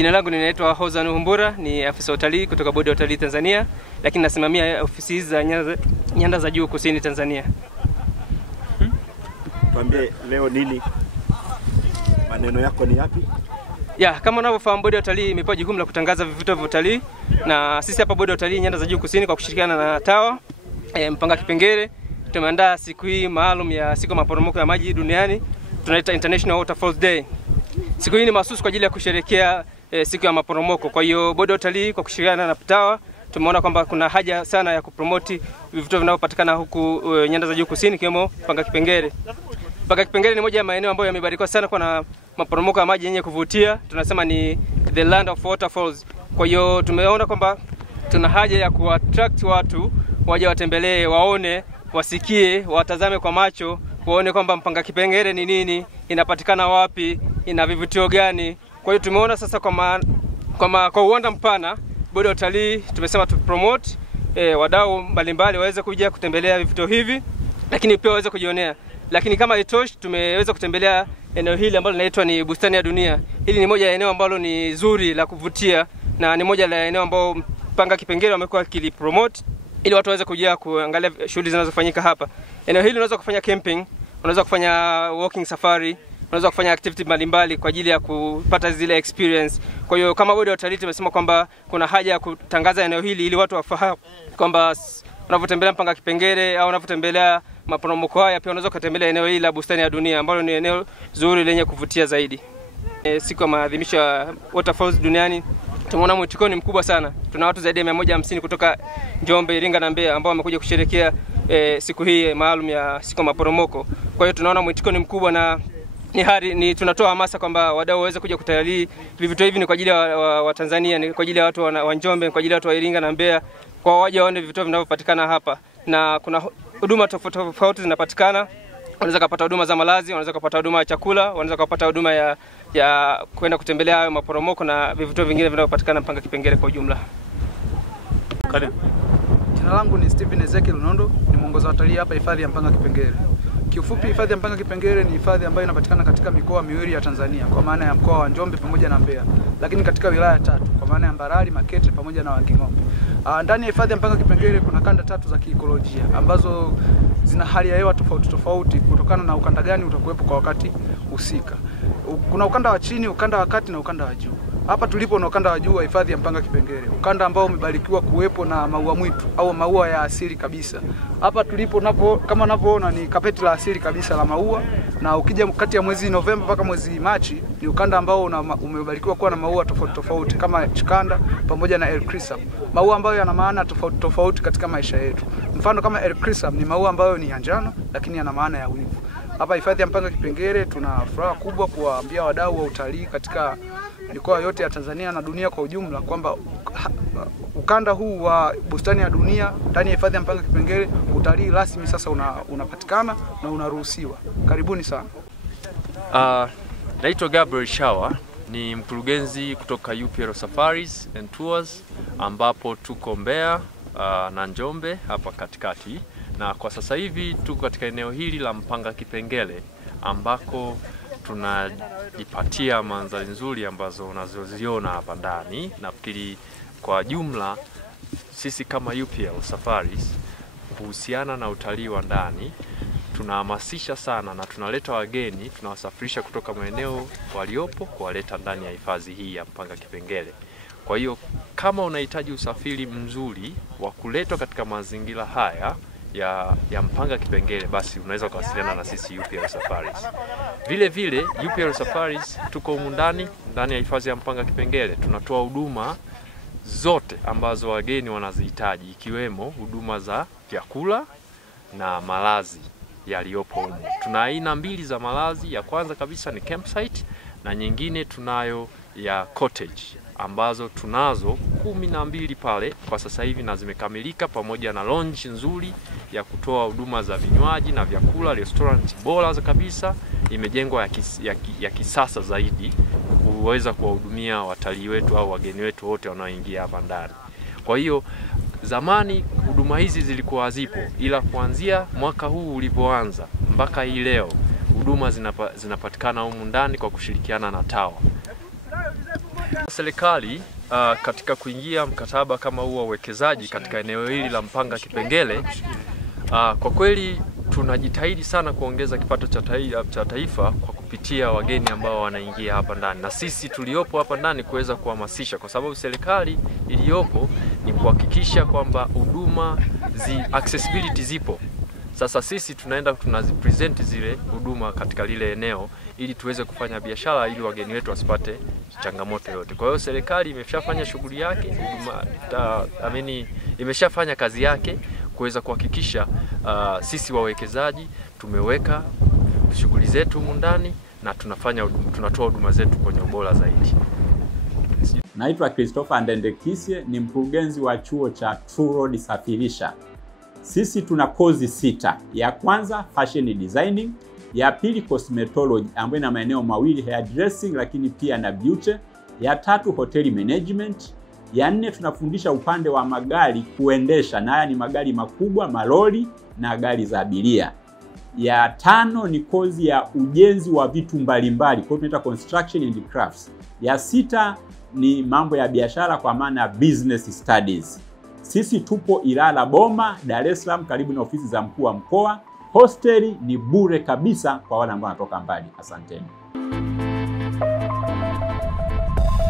Jina langu ninaitwa Hozan Humbura, ni afisa utalii kutoka Bodi ya Utalii Tanzania, lakini nasimamia ofisi za nyanda za juu kusini Tanzania. Tuambie leo nini? Maneno yako ni yapi? Kama unavyofahamu, Bodi ya Utalii imepewa jukumu la kutangaza vivutio vya utalii, na sisi hapa Bodi ya Utalii nyanda za juu kusini kwa kushirikiana na TAWA Mpanga Kipengere tumeandaa siku hii maalum ya siku ya maporomoko ya maji duniani, tunaita International Waterfalls Day. Siku hii ni mahsusi kwa ajili ya kusherehekea siku ya maporomoko. Kwa hiyo Bodi ya Utalii kwa kushirikiana na TAWA tumeona kwamba kuna haja sana ya kupromote vivutio vinavyopatikana huku nyanda za juu kusini kiwemo Mpanga Kipengere. Mpanga Kipengere ni moja ya maeneo ambayo yamebarikiwa sana kwa na maporomoko ya maji yenye kuvutia. Tunasema ni the land of waterfalls. Kwa hiyo tumeona kwamba tuna haja ya kuattract watu waje watembelee, waone, wasikie, watazame kwa macho, waone kwamba Mpanga Kipengere ni nini, inapatikana wapi, ina vivutio gani. Kwa hiyo tumeona sasa kwa uwanda mpana Bodi ya Utalii tumesema tu promote wadau mbalimbali waweze kuja kutembelea vivutio hivi, lakini pia waweze kujionea. Lakini kama itoshi, tumeweza kutembelea eneo hili ambalo linaitwa ni Bustani ya Dunia. Hili ni moja ya eneo ambalo ni zuri la kuvutia na ni moja la eneo ambao Mpanga Kipengere wamekuwa kilipromote ili watu waweze kuja kuangalia shughuli zinazofanyika hapa. Eneo hili unaweza kufanya camping, unaweza kufanya walking safari, unaweza kufanya activity mbalimbali kwa ajili ya kupata zile experience. Kwa hiyo kama Bodi ya Utalii tumesema kwamba kuna haja ya kutangaza eneo hili ili watu wafahamu kwamba unapotembelea Mpanga Kipengere au unapotembelea maporomoko haya pia unaweza kutembelea eneo hili la Bustani ya Dunia ambalo ni eneo zuri lenye kuvutia zaidi. Siku ya maadhimisho ya waterfalls duniani tumeona mwitikio ni mkubwa sana. Tuna watu zaidi ya 150 kutoka Njombe, Iringa na Mbeya ambao wamekuja kusherehekea siku hii maalum ya siku ya maporomoko. Kwa hiyo tunaona mwitikio ni mkubwa na tunatoa hamasa kwamba wadau waweze kuja kutalii vivutio hivi. Ni kwa ajili ya wa Tanzania, ni kwa ajili ya watu wa Njombe, kwa ajili ya watu wa Iringa na Mbeya, kwa waje waone vivutio vinavyopatikana hapa. Na kuna huduma tofauti zinapatikana. Unaweza kupata huduma za malazi, unaweza kupata huduma ya chakula, unaweza kupata huduma ya kwenda kutembelea hayo maporomoko na vivutio vingine vinavyopatikana Mpanga Kipengere kwa ujumla. Karibu. Jina langu ni Steven Ezekiel Nondo, ni mwongoza watalii hapa hifadhi ya Mpanga Kipengere. Kiufupi, hifadhi ya Mpanga Kipengere ni hifadhi ambayo inapatikana katika mikoa miwili ya Tanzania, kwa maana ya mkoa wa Njombe pamoja na Mbeya, lakini katika wilaya 3 kwa maana ya Mbarali, Makete pamoja na Wanging'ombe. Ndani ya hifadhi ya Mpanga Kipengere kuna kanda 3 za kiikolojia ambazo zina hali ya hewa tofauti kutokana na ukanda gani utakuwepo kwa wakati husika. Kuna ukanda wa chini, ukanda wa kati na ukanda wa juu. Hapa tulipo na ukanda wa juu wa hifadhi ya Mpanga Kipengere, ukanda ambao umebarikiwa kuwepo na maua mwitu au maua ya asili kabisa. Hapa tulipo kama unavyoona ni kapeti la asili kabisa la maua, na ukija kati ya mwezi Novemba mpaka mwezi Machi ni ukanda ambao umebarikiwa kuwa na maua tofauti kama chikanda pamoja na el crisam, maua ambayo yana maana tofauti katika maisha yetu. Mfano kama el crisam ni maua ambayo ni ya njano lakini yana maana ya wivu. Hapa hifadhi ya Mpanga Kipengere tuna furaha kubwa kuwaambia wadau wa utalii katika mikoa yote ya Tanzania na dunia kwa ujumla kwamba ukanda huu wa Bustani ya Dunia ndani ya hifadhi ya Mpanga Kipengere utalii rasmi sasa unapatikana na unaruhusiwa. Karibuni sana. Naitwa Gabriel Shawa, ni mkurugenzi kutoka UPL Safaris and Tours ambapo tuko Mbeya na Njombe hapa katikati, na kwa sasa hivi tuko katika eneo hili la Mpanga Kipengere ambako tunajipatia mandhari nzuri ambazo unazoziona hapa ndani. Nafikiri kwa jumla sisi kama UPL Safaris kuhusiana na utalii wa ndani tunahamasisha sana na tunaleta wageni, tunawasafirisha kutoka maeneo waliopo kuwaleta ndani ya hifadhi hii ya Mpanga Kipengere. Kwa hiyo kama unahitaji usafiri mzuri wa kuletwa katika mazingira haya ya Mpanga Kipengere, basi unaweza kuwasiliana na sisi UPL Safaris. Vile vile UPL Safaris tuko humu ndani ya hifadhi ya Mpanga Kipengere, tunatoa huduma zote ambazo wageni wanazihitaji, ikiwemo huduma za vyakula na malazi yaliyopo humu. Tuna aina 2 za malazi, ya kwanza kabisa ni campsite na nyingine tunayo ya cottage ambazo tunazo 12 pale kwa sasa hivi na zimekamilika, pamoja na lounge nzuri ya kutoa huduma za vinywaji na vyakula, restaurant bora kabisa imejengwa ya kisasa zaidi kuweza kuwahudumia watalii wetu au wageni wetu wote wanaoingia hapa ndani. Kwa hiyo zamani huduma hizi zilikuwa hazipo, ila kuanzia mwaka huu ulipoanza mpaka hii leo huduma zinapatikana humu ndani kwa kushirikiana na TAWA. Serikali katika kuingia mkataba kama huo wa uwekezaji katika eneo hili la Mpanga Kipengere, kwa kweli tunajitahidi sana kuongeza kipato cha taifa kwa kupitia wageni ambao wanaingia hapa ndani, na sisi tuliopo hapa ndani kuweza kuhamasisha, kwa sababu serikali iliyopo ni kuhakikisha kwamba huduma accessibility zipo. Sasa sisi tunaenda tunazipresent zile huduma katika lile eneo ili tuweze kufanya biashara, ili wageni wetu wasipate changamoto yote. Kwa hiyo serikali imeshafanya shughuli yake, imeshafanya kazi yake kuweza kuhakikisha sisi wawekezaji tumeweka shughuli zetu humu ndani na tunatoa huduma zetu kwenye ubora zaidi. Naitwa Christopher Ndendekisye, ni mkurugenzi wa chuo cha True Road Safirisha. Sisi tuna kozi 6. Ya kwanza fashion designing, ya pili cosmetology ambayo ina maeneo mawili, hairdressing lakini pia na beauty, ya tatu hotel management, ya 4 tunafundisha upande wa magari kuendesha, na haya ni magari makubwa, malori na gari za abiria. Ya 5 ni kozi ya ujenzi wa vitu mbalimbali, kwa hiyo tunaita construction and crafts. Ya 6 ni mambo ya biashara kwa maana business studies. Sisi tupo Ilala Boma, Dar es Salaam, karibu na ofisi za mkuu wa mkoa. Hosteli ni bure kabisa kwa wale ambao wanatoka mbali. Asanteni.